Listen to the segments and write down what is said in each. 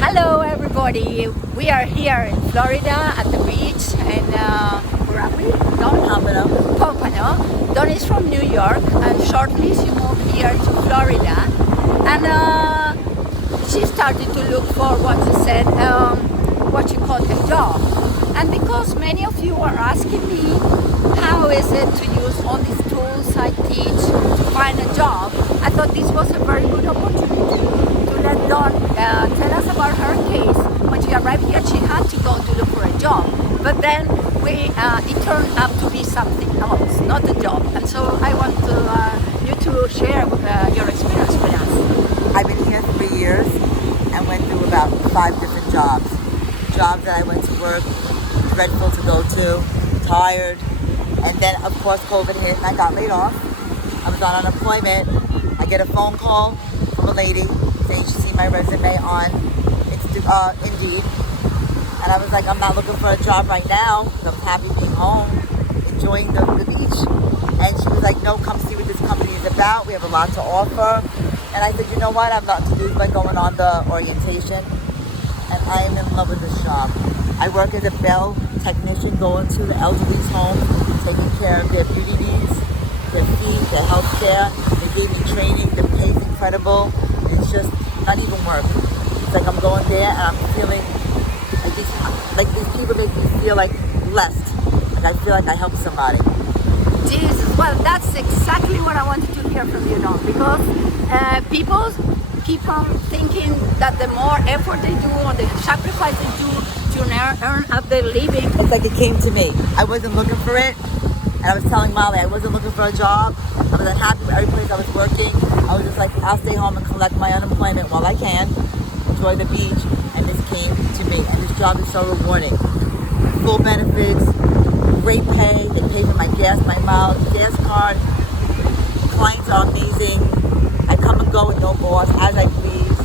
Hello everybody, we are here in Florida at the beach and where are we? Pompano. Don is from New York and shortly she moved here to Florida and she started to look for what she said, what she called a job. And because many of you are asking me how is it to use all these tools I teach to find a job, I thought this was a very good opportunity to let Dawn tell us about her case. When she arrived here, she had to go to look for a job, but then it turned out to be something else, not a job. And so I want you to share your experience with us. I've been here 3 years and went through about 5 different jobs. Jobs that I went to work, dreadful to go to, tired, and then of course COVID hit and I got laid off. I was on unemployment. I get a phone call from a lady saying she seen my resume on Indeed. And I was like, I'm not looking for a job right now because I'm happy being home, enjoying the beach. And she was like, no, come see what this company is about. We have a lot to offer. And I said, you know what? I'm not to lose by going on the orientation. And I am in love with this job. I work as a bell technician going to the elderly's home, taking care of their beauty needs, their feet, their health care. They gave me training. The pay's incredible. It's just not even work. It's like I'm going there and I'm feeling like these people make me feel like blessed. Like I feel like I helped somebody. Jesus, well, that's exactly what I wanted to hear from you, Dawn, because people keep on thinking that the more effort they do or the sacrifice they do to earn up their living. It's like it came to me. I wasn't looking for it. And I was telling Molly I wasn't looking for a job. I was unhappy with every place I was working. I was just like, I'll stay home and collect my unemployment while I can, enjoy the beach. And this came to me. And this job is so rewarding. Full benefits, great pay. They pay for my gas, my miles, gas card. Clients are amazing. I come and go with no boss, as I please.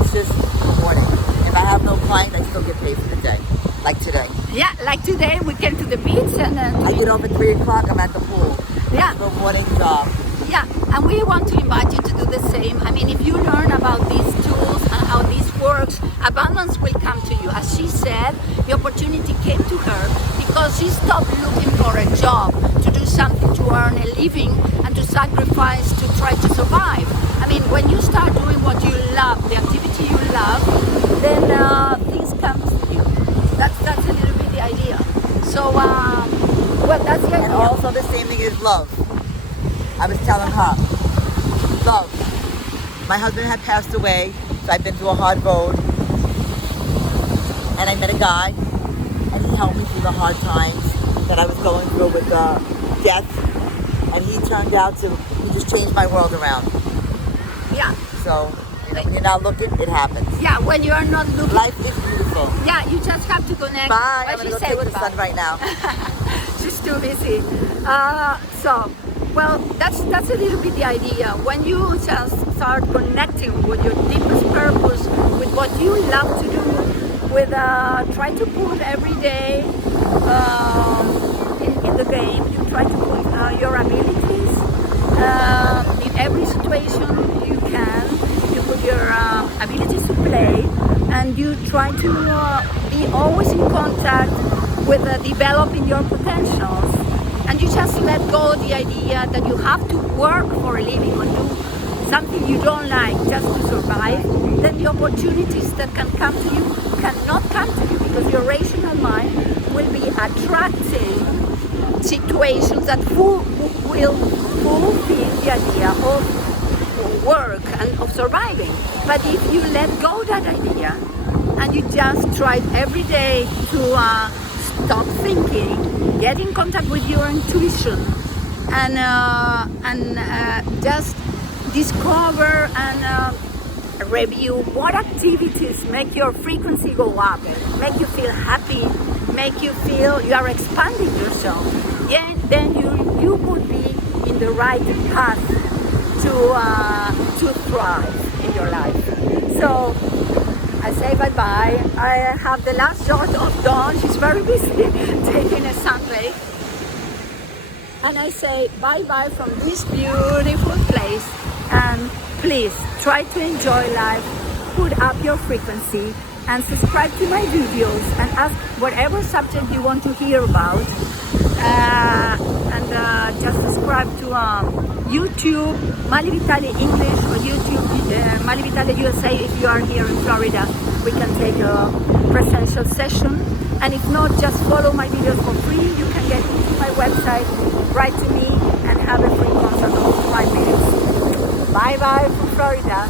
It's just rewarding. If I have no clients, I still get paid for the day, like today. Yeah, like today we came to the beach and I get off at 3 o'clock, I'm at the pool. Yeah. It's a rewarding job. Yeah, and we want to invite you to do the same. I mean, if you learn about these tools and how this works, abundance will come to you. As she said, the opportunity came to her because she stopped looking for a job, to do something to earn a living and to sacrifice to try to survive. I mean, when you start doing what you love, the activity you love, then things come to you. That's a little bit the idea. So, well, that's the idea. And also the same thing is love. I was telling her, love. My husband had passed away, so I've been through a hard road. And I met a guy, and he helped me through the hard times that I was going through with death. And he turned out to, he just changed my world around. Yeah. So, when you're not looking, it happens. Yeah, when you are not looking. Life is beautiful. Yeah, you just have to connect. Bye. Well, I'm going to go take the sun right now. She's too busy. Well, that's a little bit the idea. When you just start connecting with your deepest purpose, with what you love to do, with try to put every day in the game, you try to put your abilities in every situation you can. You put your abilities to play, and you try to be always in contact with developing your potentials. And you just let go of the idea that you have to work for a living or do something you don't like just to survive. Then the opportunities that can come to you cannot come to you because your rational mind will be attracting situations that will fulfill the idea of work and of surviving. But if you let go of that idea and you just try every day to stop thinking, get in contact with your intuition, and just discover and review what activities make your frequency go up, make you feel happy, make you feel you are expanding yourself. Yeah, then you would be in the right path to thrive in your life. So I say bye-bye. I have the last shot of Dawn. She's very busy taking a sunbathe. And I say bye-bye from this beautiful place. And please try to enjoy life put up your frequency and subscribe to my videos and ask whatever subject you want to hear about. And just subscribe to YouTube Mali Vitale English or YouTube Mali Vitale USA. If you are here in Florida, we can take a presential session. And if not, just follow my videos for free. You can get into my website, write to me, and have a free consult of 5 minutes. Bye bye from Florida.